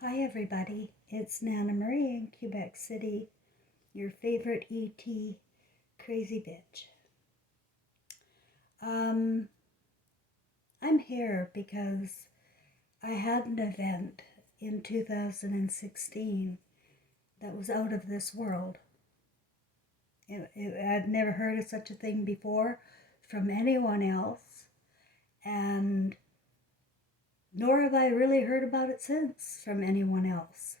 Hi everybody, it's Nana Marie in Quebec City, your favorite ET crazy bitch. I'm here because I had an event in 2016 that was out of this world. I'd never heard of such a thing before from anyone else, and nor have I really heard about it since from anyone else.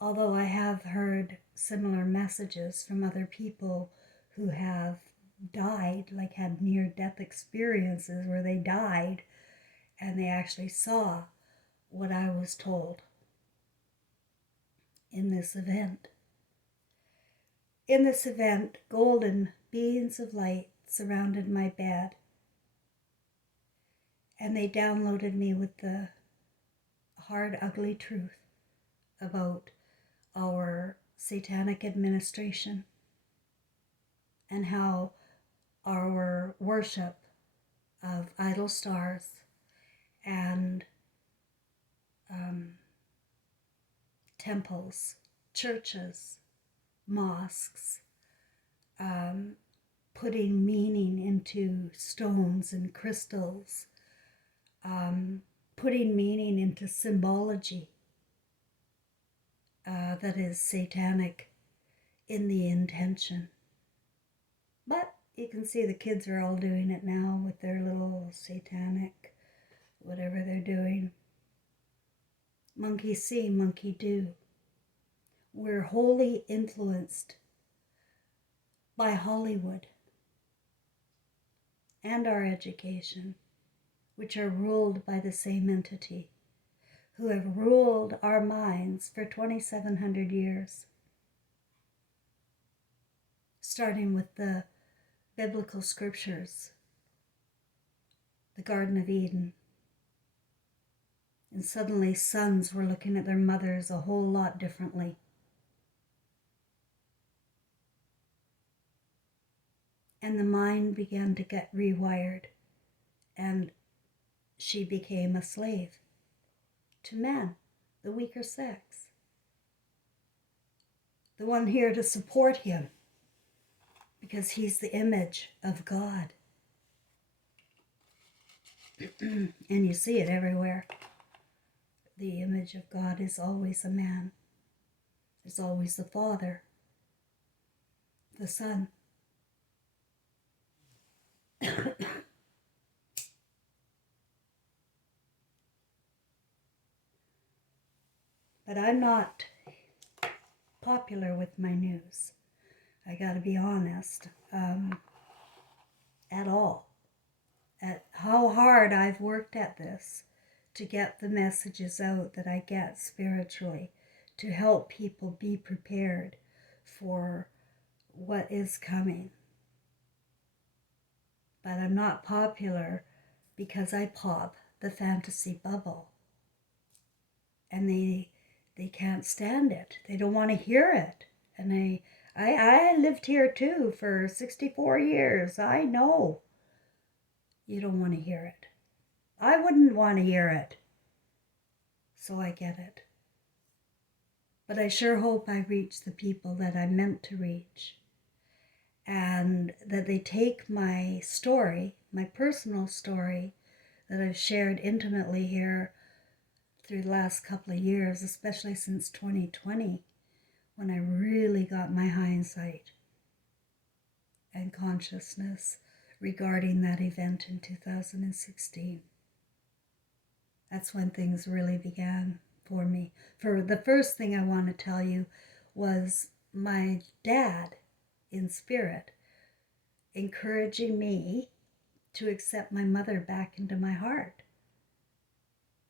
Although I have heard similar messages from other people who have died, like had near-death experiences where they died and they actually saw what I was told in this event. In this event, golden beams of light surrounded my bed, and they downloaded me with the hard, ugly truth about our satanic administration and how our worship of idol stars and temples, churches, mosques, putting meaning into stones and crystals, putting meaning into symbology that is satanic in the intention. But you can see the kids are all doing it now with their little satanic, whatever they're doing. Monkey see, monkey do. We're wholly influenced by Hollywood and our education, which are ruled by the same entity, who have ruled our minds for 2,700 years, starting with the biblical scriptures, the Garden of Eden. And suddenly sons were looking at their mothers a whole lot differently. And the mind began to get rewired, and she became a slave to man, the weaker sex, the one here to support him, because he's the image of God. And you see it everywhere. The image of God is always a man. It's always the Father, the Son. But I'm not popular with my news. I gotta be honest, at all. At how hard I've worked at this to get the messages out that I get spiritually, to help people be prepared for what is coming. But I'm not popular because I pop the fantasy bubble. And they can't stand it. They don't want to hear it. And I lived here too for 64 years. I know. You don't want to hear it. I wouldn't want to hear it. So I get it. But I sure hope I reach the people that I'm meant to reach. And that they take my story, my personal story, that I've shared intimately here through the last couple of years, especially since 2020, when I really got my hindsight and consciousness regarding that event in 2016. That's when things really began for me. For the first thing I want to tell you was my dad in spirit encouraging me to accept my mother back into my heart.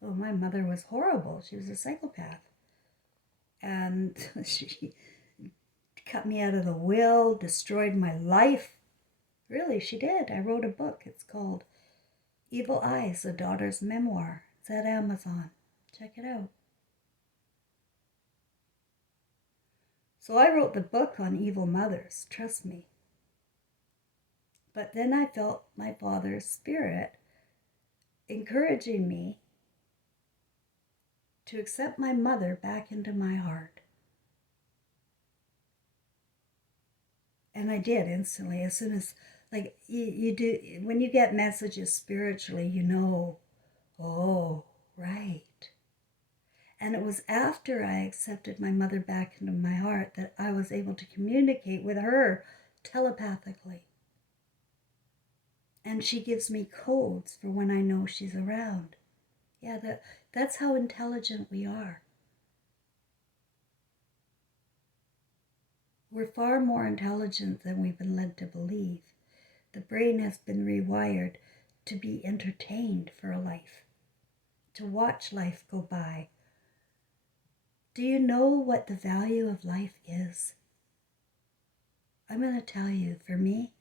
Oh, my mother was horrible. She was a psychopath. And she cut me out of the will, destroyed my life. Really, she did. I wrote a book. It's called Evil Eyes, A Daughter's Memoir. It's at Amazon. Check it out. So I wrote the book on evil mothers, trust me. But then I felt my father's spirit encouraging me to accept my mother back into my heart. And I did instantly, as soon as, like, you do, when you get messages spiritually, you know, oh, right. And it was after I accepted my mother back into my heart that I was able to communicate with her telepathically. And she gives me codes for when I know she's around. Yeah, that's how intelligent we are. We're far more intelligent than we've been led to believe. The brain has been rewired to be entertained for a life, to watch life go by. Do you know what the value of life is? I'm going to tell you, for me,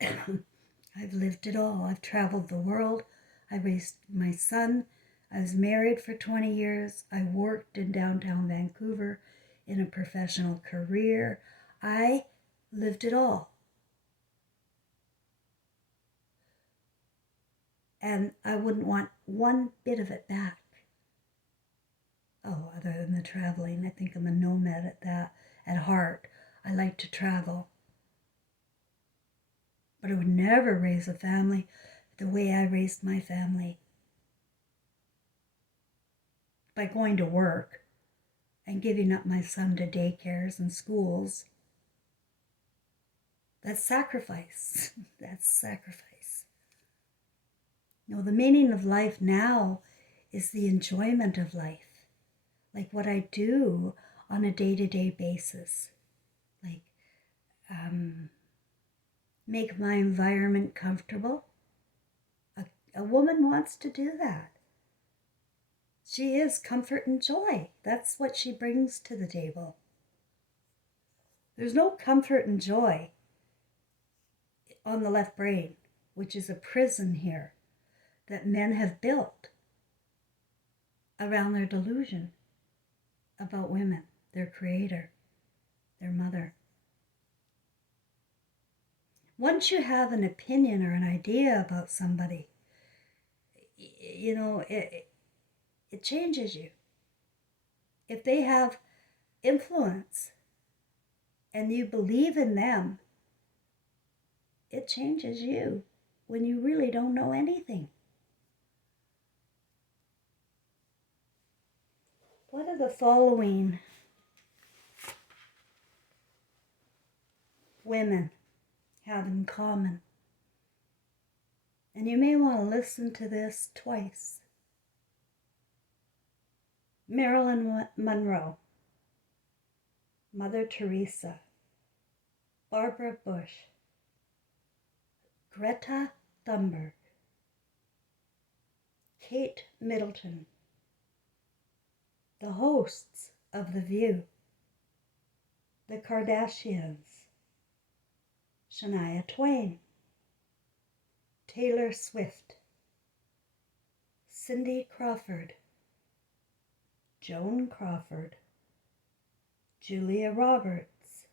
I've lived it all. I've traveled the world. I raised my son. I was married for 20 years. I worked in downtown Vancouver in a professional career. I lived it all. And I wouldn't want one bit of it back. Oh, other than the traveling, I think I'm a nomad at heart. I like to travel. But I would never raise a family the way I raised my family. By going to work and giving up my son to daycares and schools. That's sacrifice. That's sacrifice. No, the meaning of life now is the enjoyment of life. Like what I do on a day-to-day basis. Like make my environment comfortable. A woman wants to do that. She is comfort and joy. That's what she brings to the table. There's no comfort and joy on the left brain, which is a prison here that men have built around their delusion about women, their creator, their mother. Once you have an opinion or an idea about somebody, you know, it changes you. If they have influence and you believe in them, it changes you when you really don't know anything. What are the following women have in common? And you may want to listen to this twice. Marilyn Monroe, Mother Teresa, Barbara Bush, Greta Thunberg, Kate Middleton, the hosts of The View, the Kardashians, Shania Twain, Taylor Swift, Cindy Crawford, Joan Crawford, Julia Roberts,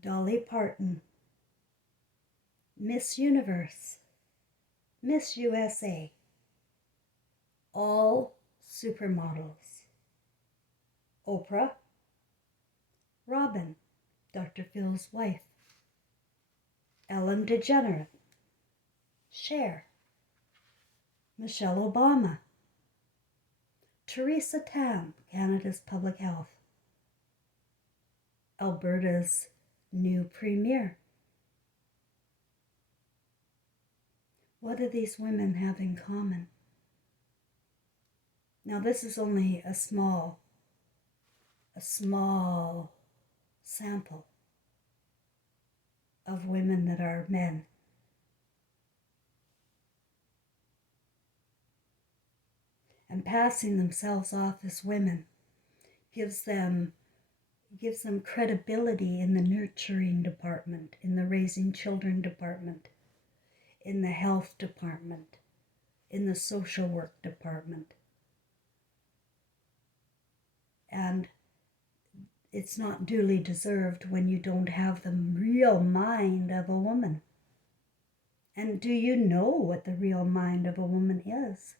Dolly Parton, Miss Universe, Miss USA, all supermodels. Oprah, Robin, Dr. Phil's wife, Ellen DeGeneres, Cher, Michelle Obama, Theresa Tam, Canada's Public Health, Alberta's new Premier. What do these women have in common? Now this is only a small sample of women that are men. And passing themselves off as women gives them credibility in the nurturing department, in the raising children department, in the health department, in the social work department. And it's not duly deserved when you don't have the real mind of a woman. And do you know what the real mind of a woman is?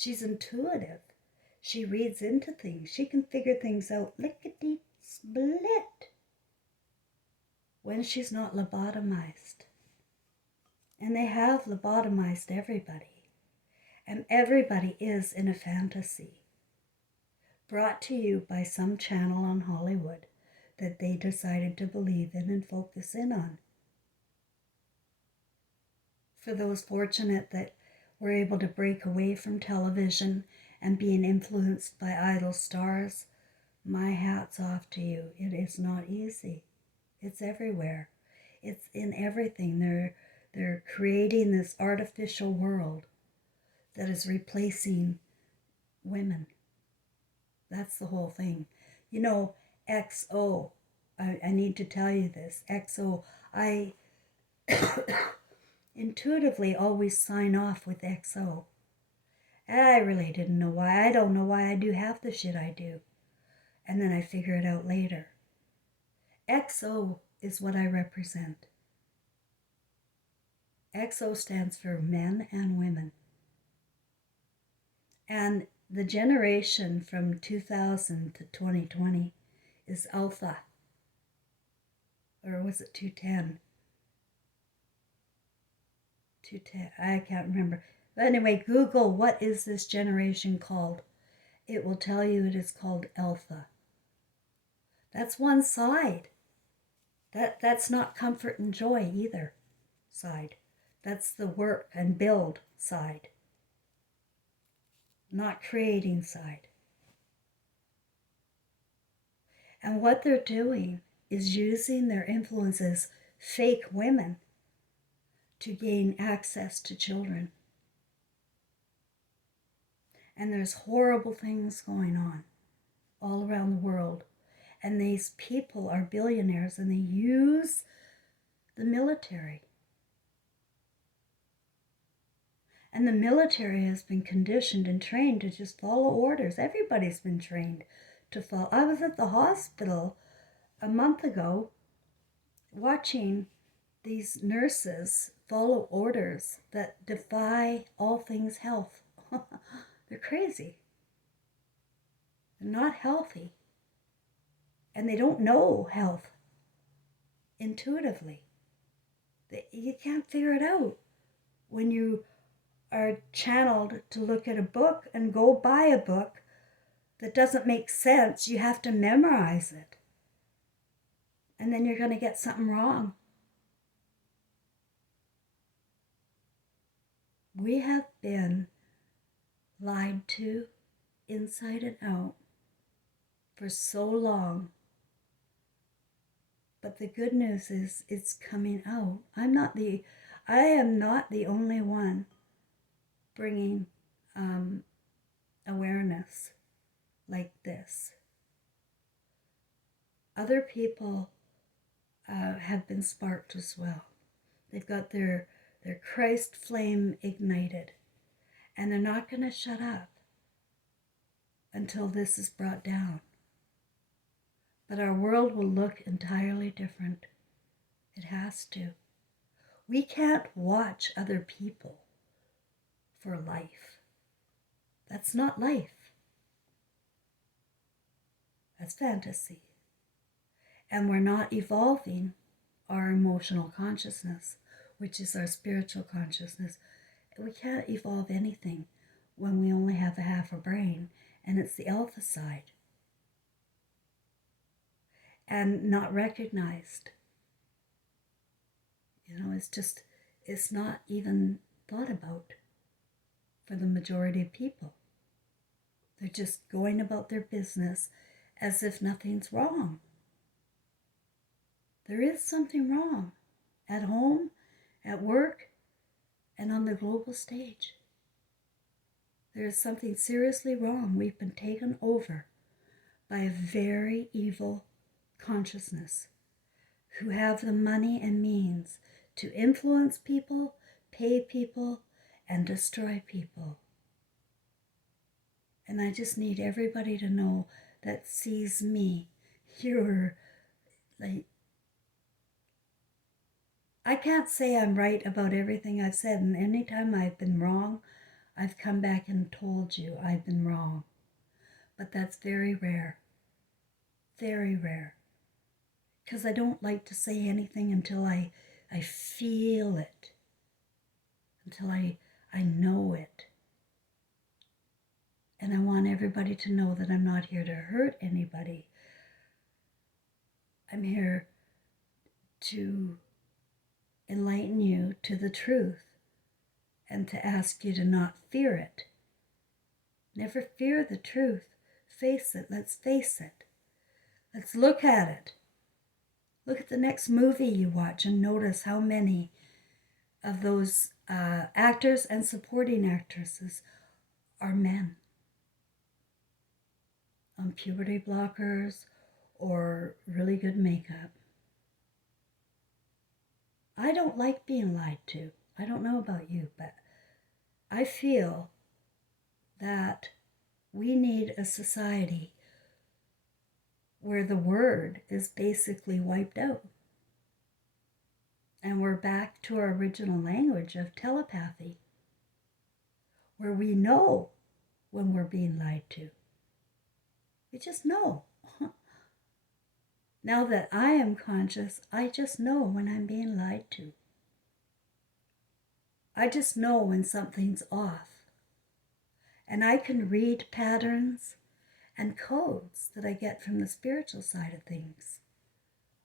She's intuitive. She reads into things. She can figure things out lickety-split when she's not lobotomized. And they have lobotomized everybody. And everybody is in a fantasy brought to you by some channel on Hollywood that they decided to believe in and focus in on. For those fortunate that were able to break away from television and being influenced by idol stars, my hat's off to you. It is not easy. It's everywhere. It's in everything. They're creating this artificial world that is replacing women. That's the whole thing. You know, XO, I need to tell you this. XO, I intuitively always sign off with XO. I really didn't know why. I don't know why I do half the shit I do. And then I figure it out later. XO is what I represent. XO stands for men and women. And the generation from 2000 to 2020 is Alpha. Or was it 210? 210, I can't remember. But anyway, Google, what is this generation called? It will tell you it is called Alpha. That's one side. That's not comfort and joy either side. That's the work and build side. Not creating side. And what they're doing is using their influence as fake women to gain access to children. And there's horrible things going on all around the world. And these people are billionaires and they use the military. And the military has been conditioned and trained to just follow orders. Everybody's been trained to follow. I was at the hospital a month ago watching these nurses follow orders that defy all things health. They're crazy. They're not healthy. And they don't know health intuitively. You can't figure it out when you are channeled to look at a book and go buy a book that doesn't make sense. You have to memorize it. And then you're going to get something wrong. We have been lied to inside and out for so long. But the good news is it's coming out. I am not the only one bringing awareness like this. Other people have been sparked as well. They've got their Christ flame ignited, and they're not going to shut up until this is brought down. But our world will look entirely different. It has to. We can't watch other people for life. That's not life. That's fantasy. And we're not evolving our emotional consciousness, which is our spiritual consciousness. We can't evolve anything when we only have a half a brain, and it's the alpha side. And not recognized. It's not even thought about for the majority of people. They're just going about their business as if nothing's wrong. There is something wrong at home, at work, and on the global stage. There is something seriously wrong. We've been taken over by a very evil consciousness who have the money and means to influence people, pay people, and destroy people. And I just need everybody to know that sees me. You're like, I can't say I'm right about everything I've said, and anytime I've been wrong, I've come back and told you I've been wrong. But that's very rare. Very rare. Because I don't like to say anything until I feel it. Until I know it. And I want everybody to know that I'm not here to hurt anybody. I'm here to enlighten you to the truth and to ask you to not fear it. Never fear the truth. Face it. Let's face it. Let's look at it. Look at the next movie you watch and notice how many of those actors and supporting actresses are men on puberty blockers or really good makeup. I don't like being lied to. I don't know about you, but I feel that we need a society where the word is basically wiped out. And we're back to our original language of telepathy, where we know when we're being lied to. We just know. Now that I am conscious, I just know when I'm being lied to. I just know when something's off. And I can read patterns and codes that I get from the spiritual side of things.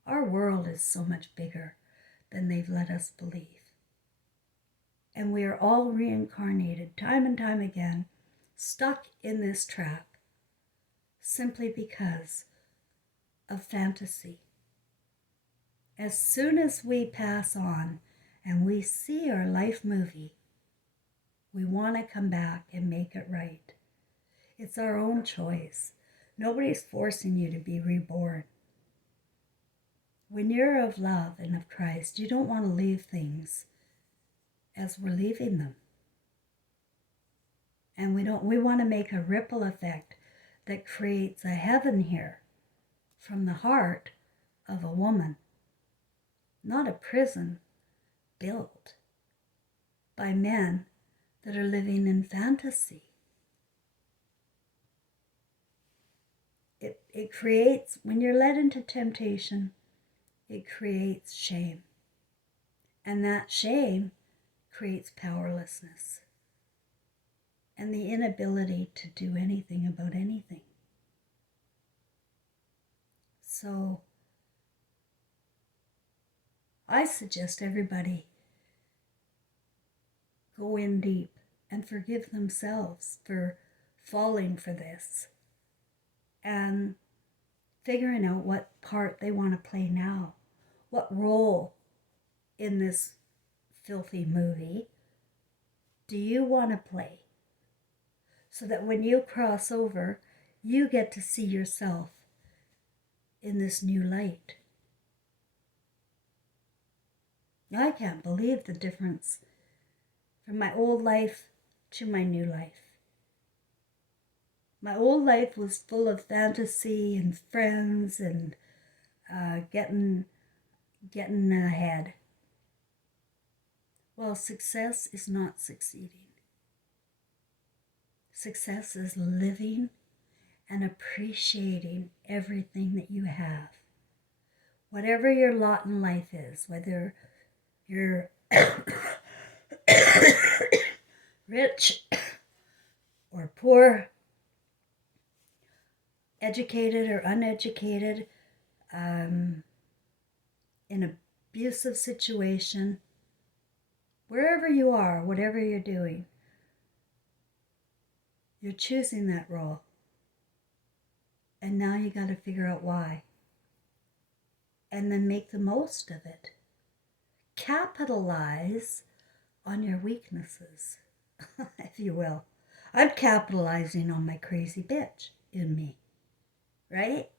Our world is so much bigger than they've let us believe. And we are all reincarnated time and time again, stuck in this trap, simply because of fantasy. As soon as we pass on and we see our life movie, we want to come back and make it right. It's our own choice. Nobody's forcing you to be reborn. When you're of love and of Christ, you don't want to leave things as we're leaving them. And we want to make a ripple effect that creates a heaven here from the heart of a woman, not a prison built by men that are living in fantasy. It creates, when you're led into temptation, it creates shame. And that shame creates powerlessness and the inability to do anything about anything. So I suggest everybody go in deep and forgive themselves for falling for this and figuring out what part they want to play now, what role in this filthy movie do you want to play, so that when you cross over, you get to see yourself in this new light. I can't believe the difference from my old life to my new life. My old life was full of fantasy and friends and getting ahead. Well, success is not succeeding. Success is living and appreciating everything that you have. Whatever your lot in life is, whether you're rich or poor, educated or uneducated, in an abusive situation, wherever you are, whatever you're doing, you're choosing that role. And now you got to figure out why. And then make the most of it. Capitalize on your weaknesses, if you will. I'm capitalizing on my crazy bitch in me, right?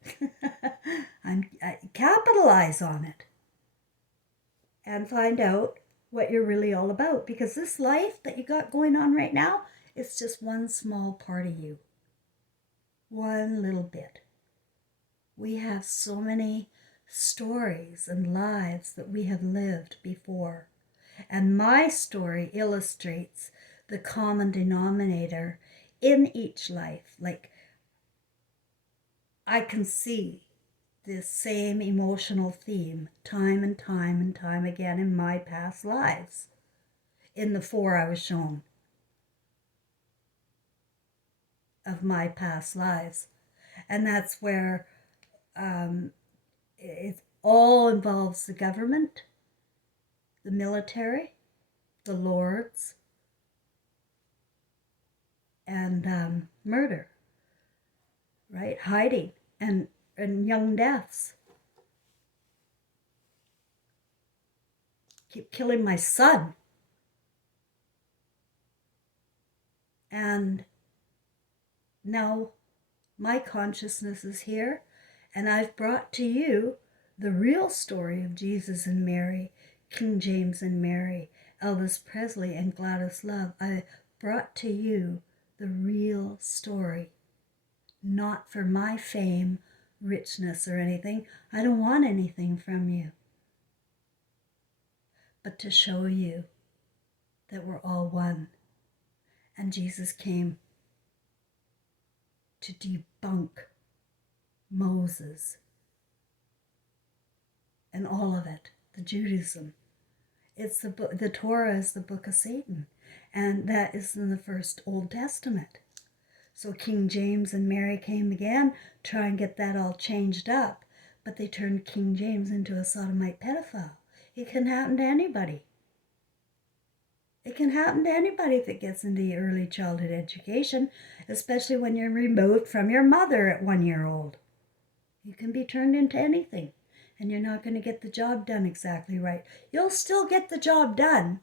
I capitalize on it and find out what you're really all about, because this life that you got going on right now is just one small part of you. One little bit. We have so many stories and lives that we have lived before. And my story illustrates the common denominator in each life. Like, I can see this same emotional theme time and time and time again in my past lives, in the 4 I was shown of my past lives. And that's where it all involves the government, the military, the lords, and murder, right? Hiding and young deaths. Keep killing my son. And now my consciousness is here, and I've brought to you the real story of Jesus and Mary, King James and Mary, Elvis Presley and Gladys Love. I brought to you the real story, not for my fame, richness, or anything. I don't want anything from you, but to show you that we're all one. And Jesus came to debunk Moses and all of it, the Judaism. It's the book, the Torah is the book of Satan, and that is in the first Old Testament. So King James and Mary came again, try and get that all changed up, but they turned King James into a sodomite pedophile. It can happen to anybody. It can happen to anybody if it gets into early childhood education, especially when you're removed from your mother at 1 year old. You can be turned into anything, and you're not going to get the job done exactly right. You'll still get the job done,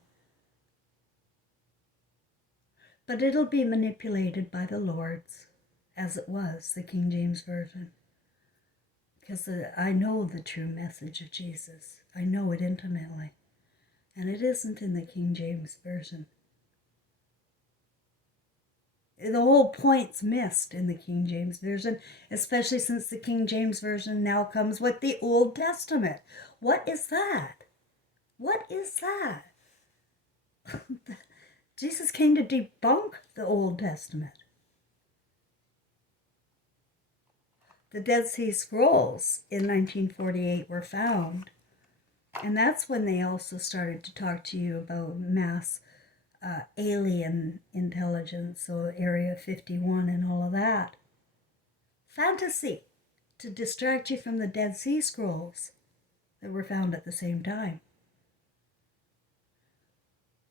but it'll be manipulated by the lords, as it was, the King James Version. Because I know the true message of Jesus. I know it intimately. And it isn't in the King James Version. The whole point's missed in the King James Version, especially since the King James Version now comes with the Old Testament. What is that? What is that? Jesus came to debunk the Old Testament. The Dead Sea Scrolls in 1948 were found, and that's when they also started to talk to you about mass alien intelligence, so Area 51 and all of that. Fantasy, to distract you from the Dead Sea Scrolls that were found at the same time.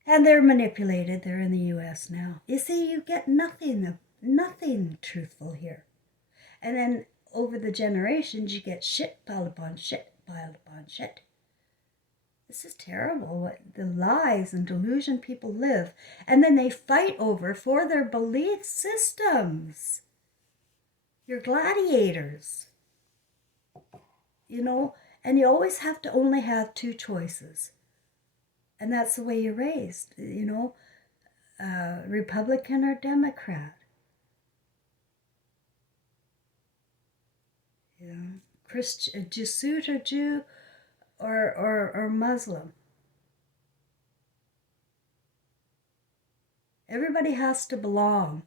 And they're manipulated. They're in the US now. You see, you get nothing truthful here. And then over the generations, you get shit piled upon shit piled upon shit. This is terrible, what the lies and delusion people live. And then they fight over for their belief systems. You're gladiators. You know, and you always have to only have 2 choices. And that's the way you're raised, you know, Republican or Democrat. You know, Christian, Jesuit or Jew or Muslim. Everybody has to belong.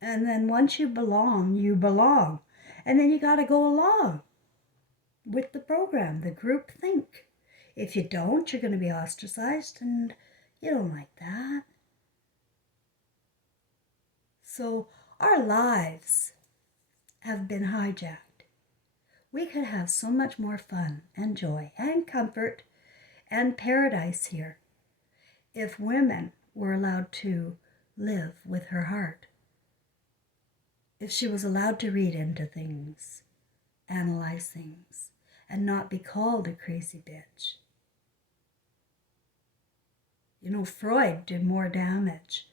And then once you belong, you belong. And then you got to go along with the program, the group think. If you don't, you're going to be ostracized, and you don't like that. So our lives have been hijacked. We could have so much more fun and joy and comfort and paradise here if women were allowed to live with her heart. If she was allowed to read into things, analyze things, and not be called a crazy bitch. You know, Freud did more damage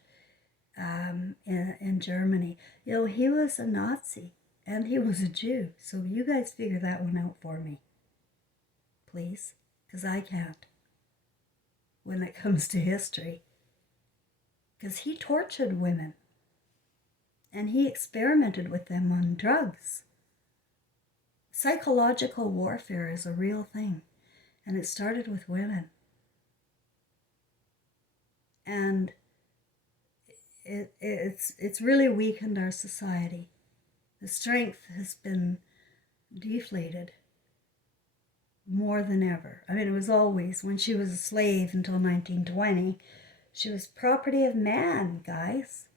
in Germany. You know, he was a Nazi and he was a Jew. So you guys figure that one out for me, please, because I can't when it comes to history. Because he tortured women and he experimented with them on drugs. Psychological warfare is a real thing, and it started with women. And it's really weakened our society. The strength has been deflated more than ever. I mean, it was always, when she was a slave until 1920, she was property of man, guys.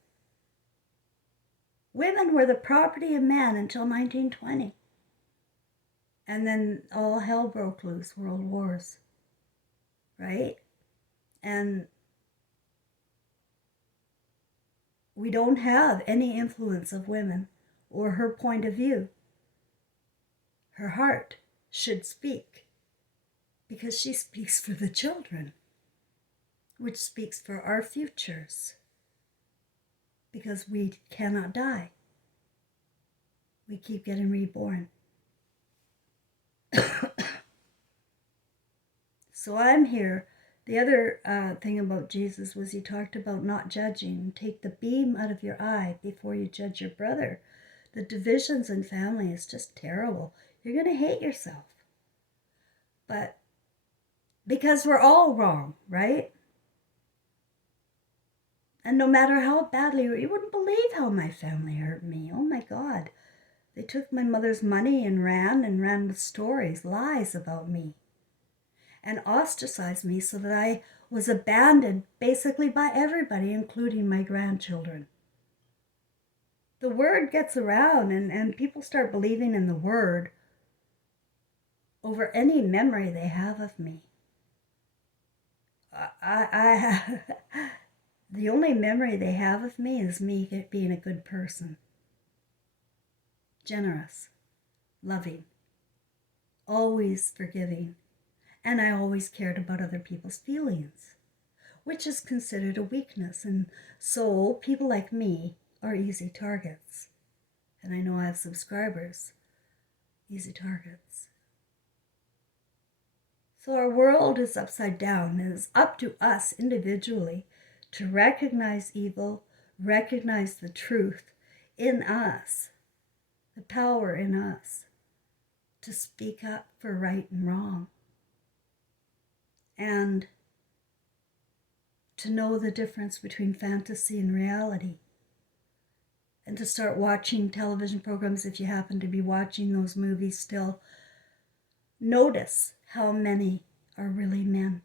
Women were the property of man until 1920. And then all hell broke loose, world wars, right? And we don't have any influence of women or her point of view. Her heart should speak, because she speaks for the children, which speaks for our futures, because we cannot die. We keep getting reborn. So I'm here. The other thing about Jesus was he talked about not judging. Take the beam out of your eye before you judge your brother. The divisions in family is just terrible. You're going to hate yourself. But because we're all wrong, right? And no matter how badly, you wouldn't believe how my family hurt me. Oh my God. They took my mother's money and ran with stories, lies about me, and ostracized me so that I was abandoned basically by everybody, including my grandchildren. The word gets around, and people start believing in the word over any memory they have of me. The only memory they have of me is me being a good person. Generous, loving, always forgiving, and I always cared about other people's feelings, which is considered a weakness, and so people like me are easy targets. And I know I have subscribers, easy targets. So our world is upside down, and it's up to us individually to recognize evil, recognize the truth in us, the power in us, to speak up for right and wrong, and to know the difference between fantasy and reality, and to start watching television programs. If you happen to be watching those movies still, notice how many are really men.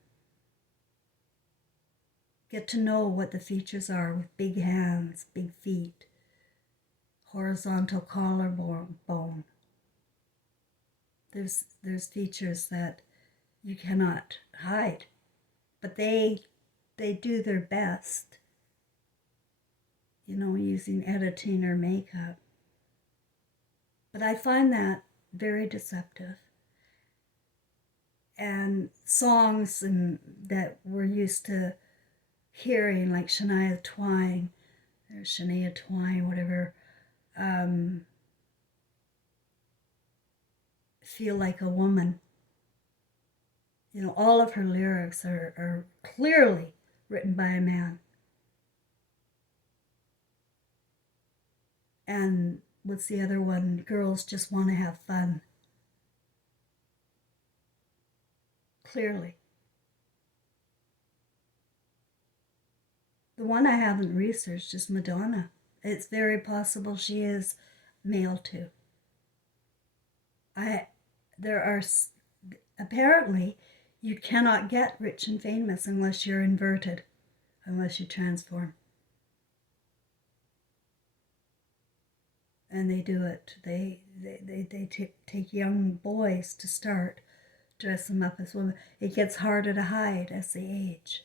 Get to know what the features are, with big hands, big feet, horizontal collarbone. There's features that you cannot hide, but they do their best, using editing or makeup. But I find that very deceptive. And songs that we're used to hearing, like Shania Twain, whatever, Feel Like a Woman. All of her lyrics are clearly written by a man. And what's the other one? Girls Just Want to Have Fun. Clearly. The one I haven't researched is Madonna. It's very possible she is male too. Apparently, you cannot get rich and famous unless you're inverted, unless you transform. And they do it. They take young boys to start, dress them up as women. It gets harder to hide as they age.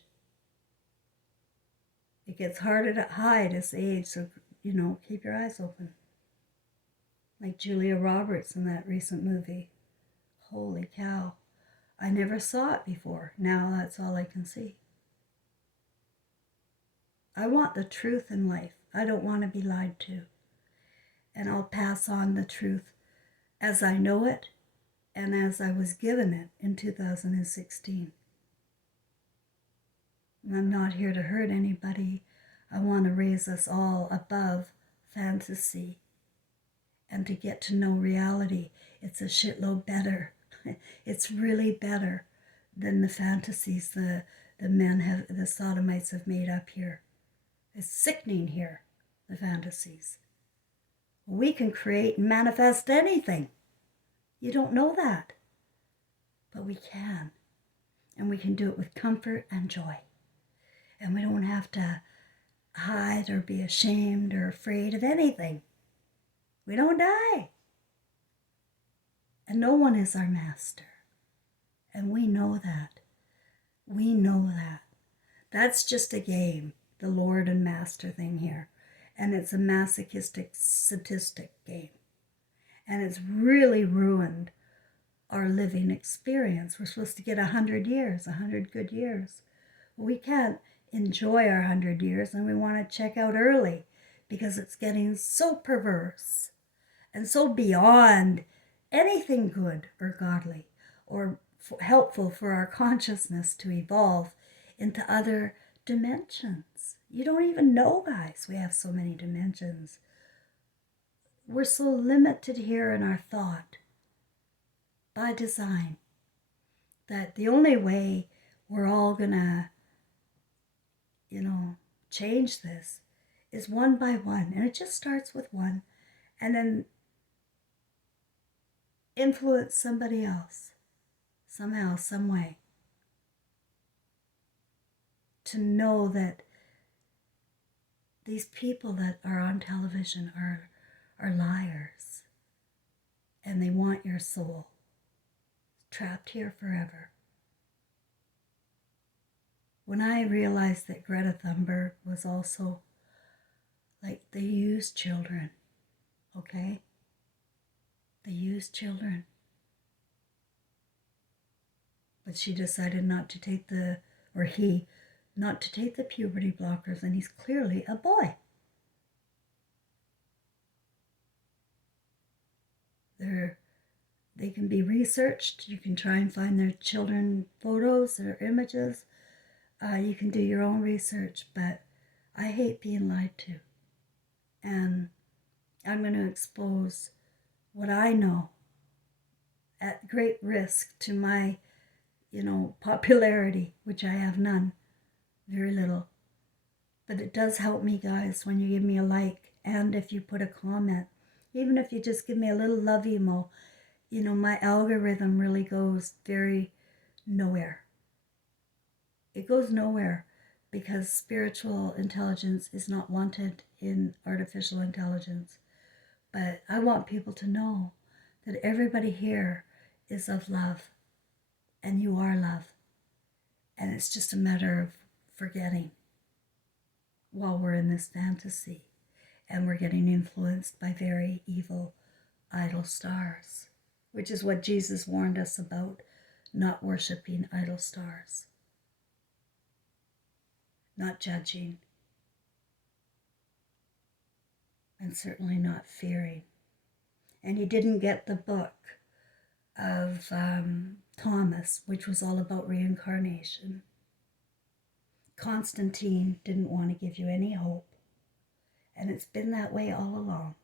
It gets harder to hide as they age, so, keep your eyes open. Like Julia Roberts in that recent movie. Holy cow. I never saw it before. Now that's all I can see. I want the truth in life. I don't want to be lied to. And I'll pass on the truth as I know it and as I was given it in 2016. I'm not here to hurt anybody. I want to raise us all above fantasy and to get to know reality. It's a shitload better. It's really better than the fantasies, the the sodomites have made up here. It's sickening here, the fantasies. We can create and manifest anything. You don't know that. But we can. And we can do it with comfort and joy. And we don't have to hide or be ashamed or afraid of anything. We don't die. And no one is our master. And we know that. We know that. That's just a game, the Lord and Master thing here. And it's a masochistic, sadistic game. And it's really ruined our living experience. We're supposed to get 100 years, 100 good years. We can't enjoy our 100 years, and we want to check out early because it's getting so perverse and so beyond anything good or godly or helpful for our consciousness to evolve into other dimensions. You don't even know, guys, we have so many dimensions. We're so limited here in our thought by design that the only way we're all gonna, change this is one by one. And it just starts with one, and then influence somebody else somehow, some way, to know that these people that are on television are liars, and they want your soul trapped here forever. When I realized that Greta Thunberg was also like, they use children, okay? They use children. But she decided not to take not to take the puberty blockers, and he's clearly a boy. They can be researched. You can try and find their children photos or images. You can do your own research, but I hate being lied to. And I'm going to expose what I know at great risk to my, popularity, which I have none, very little. But it does help me, guys, when you give me a like, and if you put a comment, even if you just give me a little love emo, my algorithm really goes very nowhere. It goes nowhere because spiritual intelligence is not wanted in artificial intelligence. But I want people to know that everybody here is of love, and you are love. And it's just a matter of forgetting while we're in this fantasy, and we're getting influenced by very evil idol stars, which is what Jesus warned us about, not worshiping idol stars, not judging, and certainly not fearing. And he didn't get the book of Thomas, which was all about reincarnation. Constantine didn't want to give you any hope, and it's been that way all along.